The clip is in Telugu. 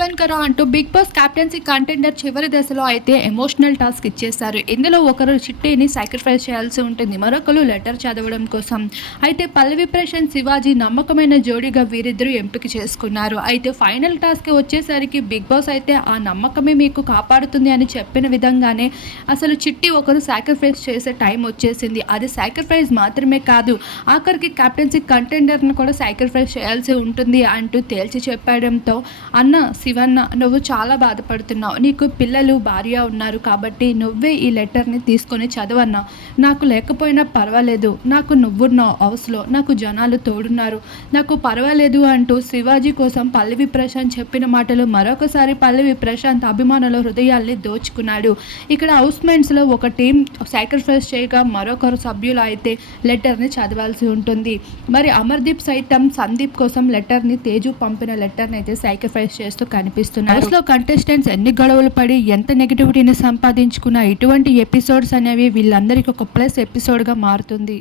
ఓపెన్ కరా అంటూ బిగ్ బాస్ క్యాప్టెన్సీ కంటెండర్ చివరి దశలో అయితే ఎమోషనల్ టాస్క్ ఇచ్చేశారు. ఇందులో ఒకరు చిట్టిని సాక్రిఫైస్ చేయాల్సి ఉంటుంది. మరొకరు లెటర్ చదవడం కోసం. అయితే పల్లవి ప్రశాంత్ శివాజీ నమ్మకమైన జోడీగా వీరిద్దరూ ఎంపిక చేసుకున్నారు. అయితే ఫైనల్ టాస్క్ వచ్చేసరికి బిగ్ బాస్ అయితే ఆ నమ్మకమే మీకు కాపాడుతుంది అని చెప్పిన విధంగానే అసలు చిట్టి ఒకరు సాక్రిఫైస్ చేసే టైం వచ్చేసింది. అది సాక్రిఫైస్ మాత్రమే కాదు ఆఖరికి క్యాప్టెన్సీ కంటెండర్ను కూడా సాక్రిఫైస్ చేయాల్సి ఉంటుంది అంటూ తేల్చి చెప్పడంతో అన్న శివన్న నువ్వు చాలా బాధపడుతున్నావు. నీకు పిల్లలు భార్య ఉన్నారు కాబట్టి నువ్వే ఈ లెటర్ని తీసుకొని చదవన్నా. నాకు లేకపోయినా పర్వాలేదు. నాకు నువ్వున్నావు హౌస్లో. నాకు జనాలు తోడున్నారు. నాకు పర్వాలేదు అంటూ శివాజీ కోసం పల్లవి ప్రశాంత్ చెప్పిన మాటలు మరొకసారి పల్లవి ప్రశాంత్ అభిమానుల హృదయాల్ని దోచుకున్నాడు. ఇక్కడ హౌస్మెంట్స్లో ఒక టీం సాక్రిఫైస్ చేయగా మరొకరు సభ్యులు అయితే లెటర్ని చదవాల్సి ఉంటుంది. మరి అమర్దీప్ సైతం సందీప్ కోసం లెటర్ని తేజు పంపిన లెటర్ని అయితే సాక్రిఫైస్ చేస్తూ కనిపిస్తున్నారు హౌస్లో కంటెస్టెంట్స్ ఎన్ని గొడవలు పడి ఎంత నెగిటివిటీని సంపాదించుకున్న ఇటువంటి ఎపిసోడ్స్ అనేవి వీళ్ళందరికీ ఒక ప్లస్ ఎపిసోడ్గా మారుతుంది.